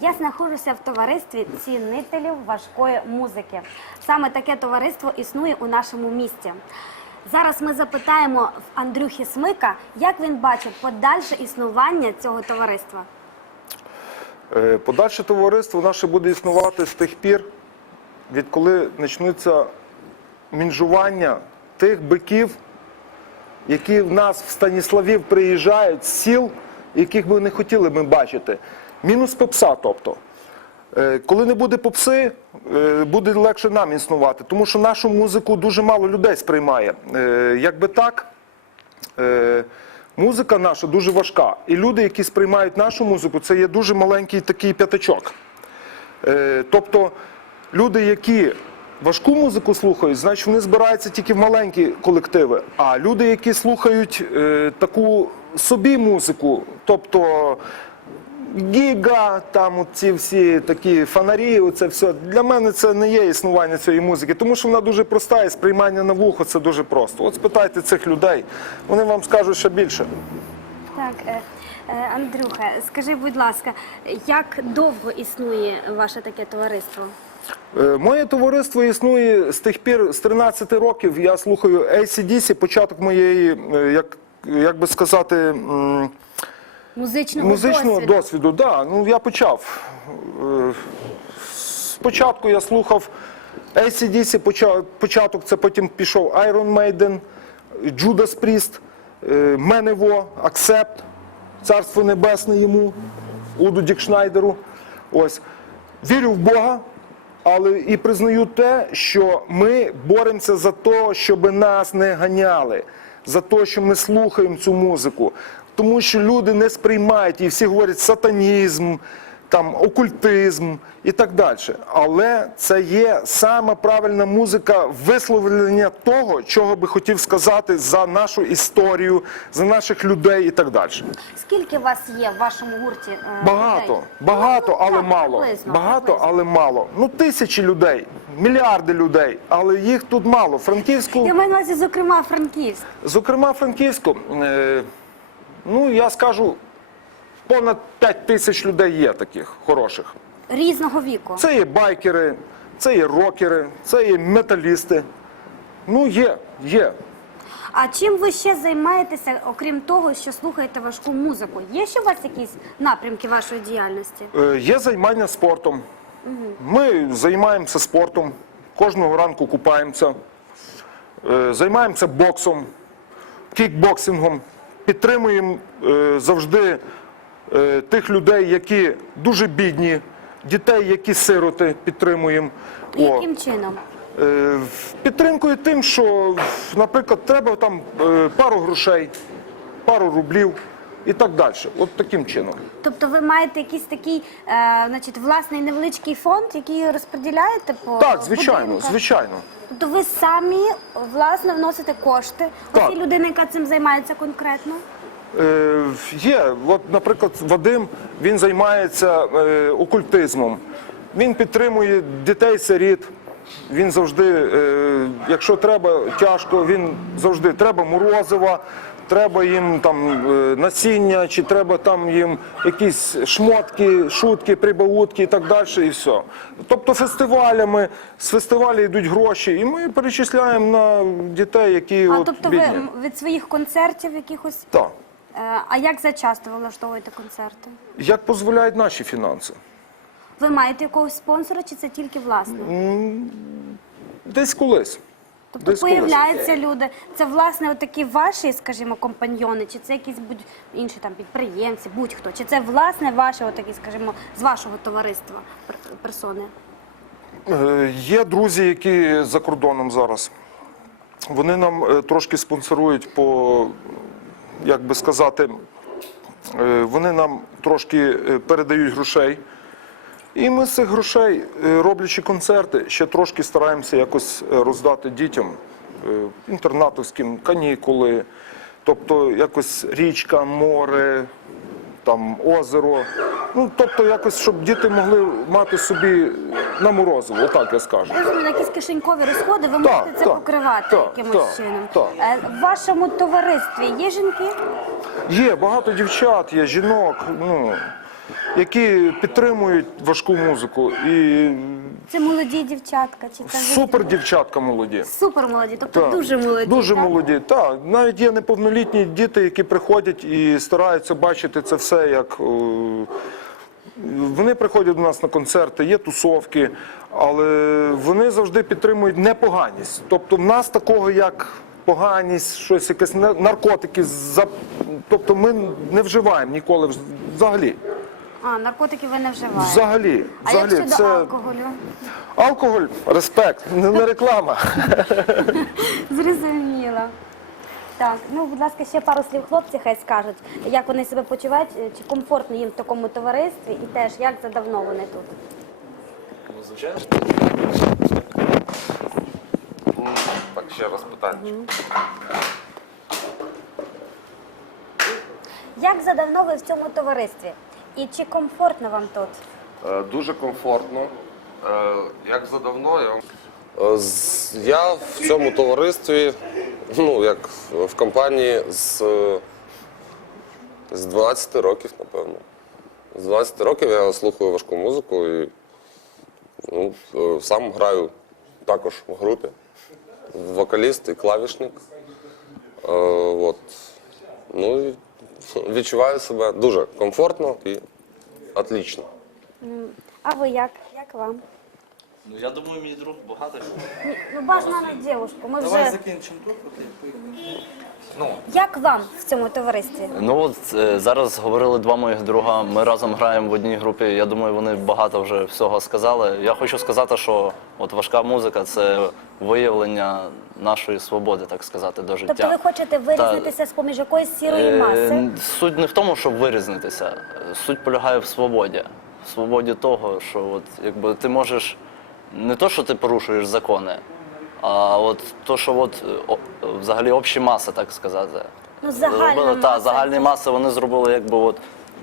Я знаходжуся в товаристві цінителів важкої музики. Саме таке товариство існує у нашому місті. Зараз ми запитаємо в Андрюхи Смика, як він бачить подальше існування цього товариства. Е, Подальше товариство наше буде існувати з тих пір, відколи почнуться мінжування тих биків, які в нас в Станіславів приїжджають з сіл, яких би не хотіли ми бачити. Мінус попса, тобто. Е, Коли не буде попси, е, буде легше нам існувати, тому що нашу музику дуже мало людей сприймає. Е, Якби так, музика наша дуже важка. І люди, які сприймають нашу музику, це є дуже маленький такий п'ятачок. Тобто люди, які важку музику слухають, значить вони збираються тільки в маленькі колективи. А люди, які слухають таку собі музику, тобто Гіга, там ці всі такі фонарі, це все. Для мене це не є існування цієї музики, тому що вона дуже проста і сприймання на вухо це дуже просто. От спитайте цих людей, вони вам скажуть ще більше. Так, е, е, Андрюха, скажи, будь ласка, як довго існує ваше таке товариство? Е, Моє товариство існує з тих пір, з 13 років. Я слухаю ACDC, початок моєї, е, як, як би сказати, м, Музичного, музичного досвіду? досвіду. Да, ну я почав. Е, Спочатку я слухав ACDC, поча- початок, це потім пішов Iron Maiden, Judas Priest, Менево, Accept, Царство Небесне йому, Уду Дікшнайдеру. Ось. Вірю в Бога, але і признаю те, що ми боремося за те, щоб нас не ганяли, за те, що ми слухаємо цю музику. Тому що люди не сприймають і всі говорять сатанізм, там окультизм і так далі. Але це є саме правильна музика висловлення того, чого би хотів сказати за нашу історію, за наших людей і так далі. Скільки вас є в вашому гурті? е, Багато, людей? багато, Ну, але так, мало. приблизно, Багато, приблизно. але мало. Ну тисячі людей, мільярди людей, але їх тут мало. Франківську, Я маю на увазі, зокрема, Франківськ. зокрема, Франківську, е, ну я скажу, понад 5 тисяч людей є таких хороших. Різного віку. Це є байкери, це є рокери, це є металісти. Ну, є, є. А чим ви ще займаєтеся, окрім того, що слухаєте важку музику? Є ще у вас якісь напрямки вашої діяльності? Е, Є займання спортом. Ми займаємося спортом, кожного ранку купаємося, Е, займаємося боксом, кікбоксингом, підтримуємо е, завжди е, тих людей, які дуже бідні, дітей, які сироти, підтримуємо. Яким чином? Е, Підтримкою тим, що, наприклад, треба там пару грошей, пару рублів і так далі. От таким чином. Тобто ви маєте якийсь такий, е, значить, власний невеличкий фонд, який розподіляєте по Так, звичайно, будинках? звичайно. Тобто ви самі власне вносите кошти. Так. Ось людина, яка цим займається конкретно. Е, Є, от, наприклад, Вадим він займається е, окультизмом. Він підтримує дітей-сиріт. Він завжди, е, якщо треба тяжко, він завжди треба морозива, треба їм там е, насіння, чи треба там їм якісь шмотки, шутки, прибаутки і так далі, і все. Тобто фестивалями, з фестивалю йдуть гроші, і ми перечисляємо на дітей, які А от, тобто ви бідні. м, від своїх концертів якихось. Так. Е, а як зачасто ви влаштовуєте концерти? Як дозволяють наші фінанси? Ви маєте якогось спонсора, чи це тільки власне? Десь колись. Тобто колись. появляються люди. Це власне такі ваші, скажімо, компаньйони, чи це якісь будь інші там підприємці, будь-хто, чи це власне ваші, отакі, скажімо, з вашого товариства персони? Е, Є друзі, які за кордоном зараз. Вони нам е, трошки спонсорують по, як би сказати, е, вони нам трошки передають грошей. І ми з цих грошей, е, роблячи концерти, ще трошки стараємося якось е, роздати дітям е, інтернатовським канікули, тобто якось річка, море, там озеро. Ну, тобто, якось, щоб діти могли мати собі на морозиво, отак я скажу. Розумію, якісь кишенькові розходи, ви можете це покривати так, якимось так, чином. так. В вашому товаристві є жінки? Є багато дівчат, є жінок. Ну, які підтримують важку музику. І Це молоді дівчатка, чи це супер дівчатка молоді. супер молоді, тобто Так. дуже молоді. Дуже так? молоді. Так, навіть є неповнолітні діти, які приходять і стараються бачити це все як. е, Вони приходять до нас на концерти, є тусовки, але вони завжди підтримують непоганість. Тобто в нас такого як поганість, щось якесь на- наркотики, за- тобто ми не вживаємо ніколи вз- взагалі. А, наркотики ви не вживаєте. Взагалі, А як взагалі щодо це алкоголю? алкоголь, респект, не не реклама. Зрозуміло. Так, ну будь ласка, ще пару слів хлопці хай скажуть, як вони себе почувають, е, чи комфортно їм в такому товаристві, і теж як задавно вони тут. Ну, звичайно. Так, ще раз питання. Як задавно ви в цьому товаристві? І чи комфортно вам тут? Е, Дуже комфортно. Е, Як задавно я вам. Е, з- Я в цьому товаристві, ну, як в компанії з, е, з 12 років, напевно. З 12 років я слухаю важку музику і ну, е, сам граю також в групі. Вокаліст і клавішник. Е, От. Ну і відчуваю себе дуже комфортно і отлично. А ви як? Як вам? Ну я думаю, мій друг багато. Ні, Ну бажано на дівушку. Ми Давай вже закінчимо тут, от і поїхали. як вам в цьому товаристві? Ну от е, зараз говорили два моїх друга. Ми разом граємо в одній групі. Я думаю, вони багато вже всього сказали. Я хочу сказати, що от важка музика це виявлення нашої свободи, так сказати, до життя. Тобто ви хочете вирізнитися з поміж якоїсь сірої Е, маси? Суть не в тому, щоб вирізнитися. Суть полягає в свободі. В свободі того, що от, якби, ти можеш не то, що ти порушуєш закони, а от то, що от, о, взагалі общі маси, так сказати. Ну, загальна Зробили, та, загальні маси вони зробили якби от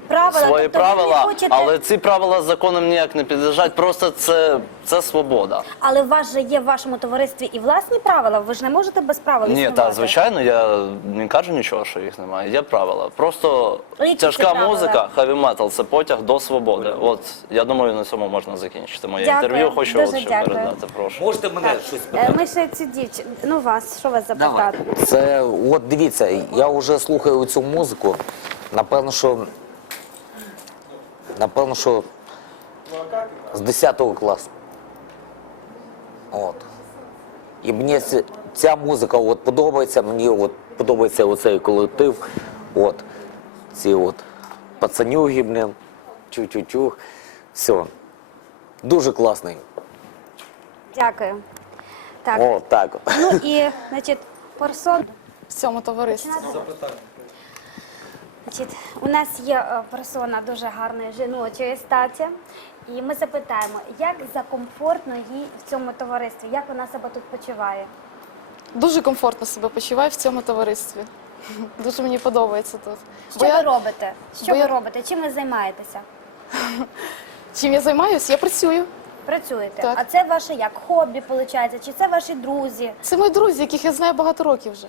Правила, свої тобто ви не правила, хочете- але ці правила законом ніяк не підлежать. Просто це, це свобода. Але у вас же є в вашому товаристві і власні правила. Ви ж не можете без правил Ні, існувати. так, звичайно, я не кажу нічого, що їх немає. Є правила. Просто А які це тяжка правила? музика, хеві метал це потяг до свободи. От я думаю, на цьому можна закінчити моє Дякую, інтерв'ю. Хочу дуже от що дякую. передати. Прошу. Можете мене Так, щось е, питати? ми ще цю дівчину, ну вас, що вас запитати? Це от дивіться, я вже слухаю цю музику. Напевно, що напевно, що з 10 класу. От. І мені ця музика от подобається, мені от подобається оцей колектив. От. Ці от пацанюги, блін, чу-чу-чух. Все. Дуже класний. Дякую. Так, О, так. ну і, значить, персон. в цьому товаристві. Значить, у нас є е, персона дуже гарної жіночої статі, і ми запитаємо, як закомфортно їй в цьому товаристві, як вона себе тут почуває? Дуже комфортно себе почуваю в цьому товаристві. Дуже мені подобається тут. Що Бо ви я, робите? Що бо ви я- робите? Чим ви займаєтеся? чим я займаюся? Я працюю. Працюєте? Так. А це ваше як хобі, виходить? Чи це ваші друзі? Це мої друзі, яких я знаю багато років вже.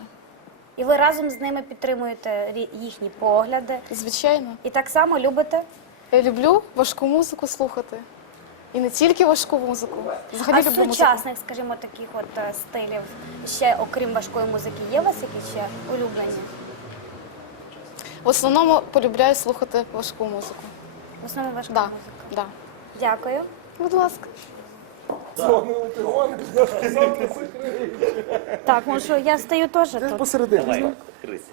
І ви разом з ними підтримуєте їхні погляди? Звичайно. І так само любите? Я люблю важку музику слухати. І не тільки важку музику. Взагалі А люблю з музику. сучасних, скажімо, таких от е, стилів, ще окрім важкої музики, є у вас якісь ще улюблені? В основному полюбляю слухати важку музику. В основному важка Да. музика. Да. Дякую. Будь ласка. Дзвонили телефон, я. Так, може, я стою теж тут. посередині.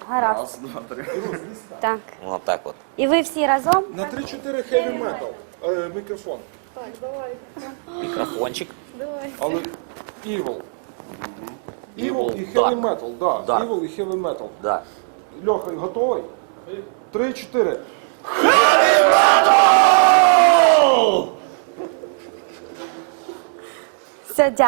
Гаразд. Так. Ну, так от. І ви всі разом? На 3-4 heavy metal. Е, Мікрофон. Так, давай, Мікрофончик. давай. Але evil. Evil і heavy metal, да. Evil і heavy metal. Да. Льоха, готовий? 3-4. Mr. Dad